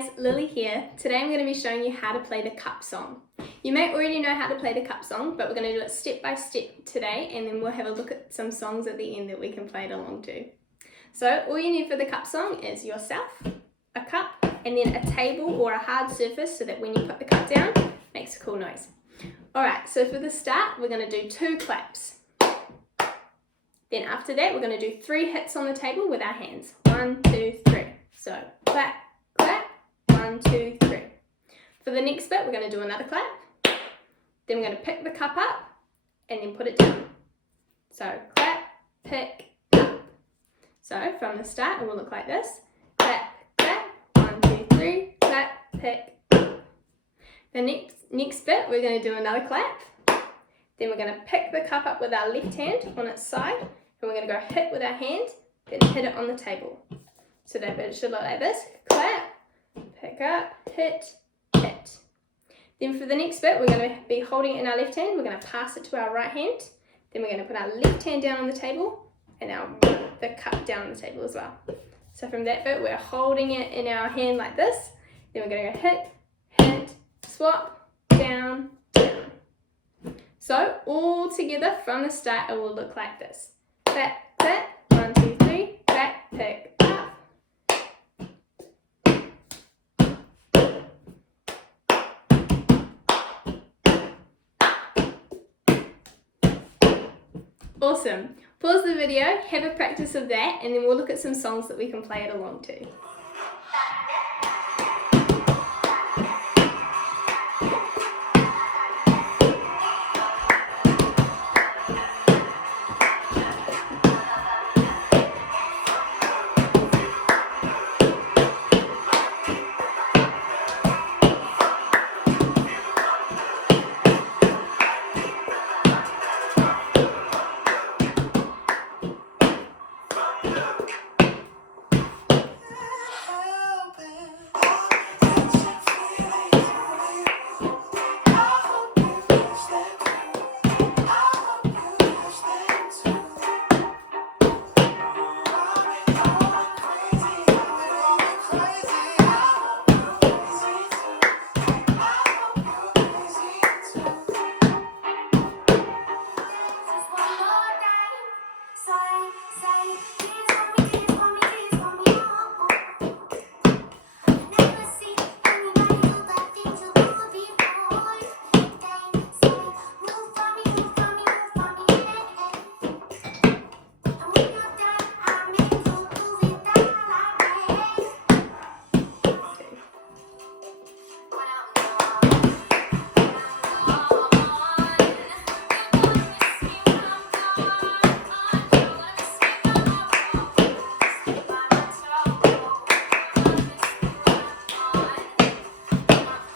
guys, Lily here. Today I'm going to be showing you how to play the cup song. You may already know how to play the cup song, but we're going to do it step by step today, and then we'll have a look at some songs at the end that we can play it along to. So all you need for the cup song is yourself, a cup, and then a table or a hard surface so that when you put the cup down, it makes a cool noise. Alright, so for the start, we're going to do 2 claps. Then after that, we're going to do 3 hits on the table with our hands. 1, 2, 3. So clap, clap, 1, 2, 3. For the next bit, we're going to do another clap. Then we're going to pick the cup up and then put it down. So clap, pick, up. So from the start, it will look like this. Clap, clap, 1, 2, 3, clap, pick, up. The next bit, we're going to do another clap. Then we're going to pick the cup up with our left hand on its side, and we're going to go hit with our hand, then hit it on the table. So that bit should look like this. Clap, pick up, hit, hit. Then for the next bit, we're going to be holding it in our left hand. We're going to pass it to our right hand. Then we're going to put our left hand down on the table and the cup down on the table as well. So from that bit, we're holding it in our hand like this. Then we're going to go hit, hit, swap, down, down. So all together from the start, it will look like this. Clap, clap, 1, 2, 3, clap, pick, up. Awesome. Pause the video, have a practice of that, and then we'll look at some songs that we can play it along to.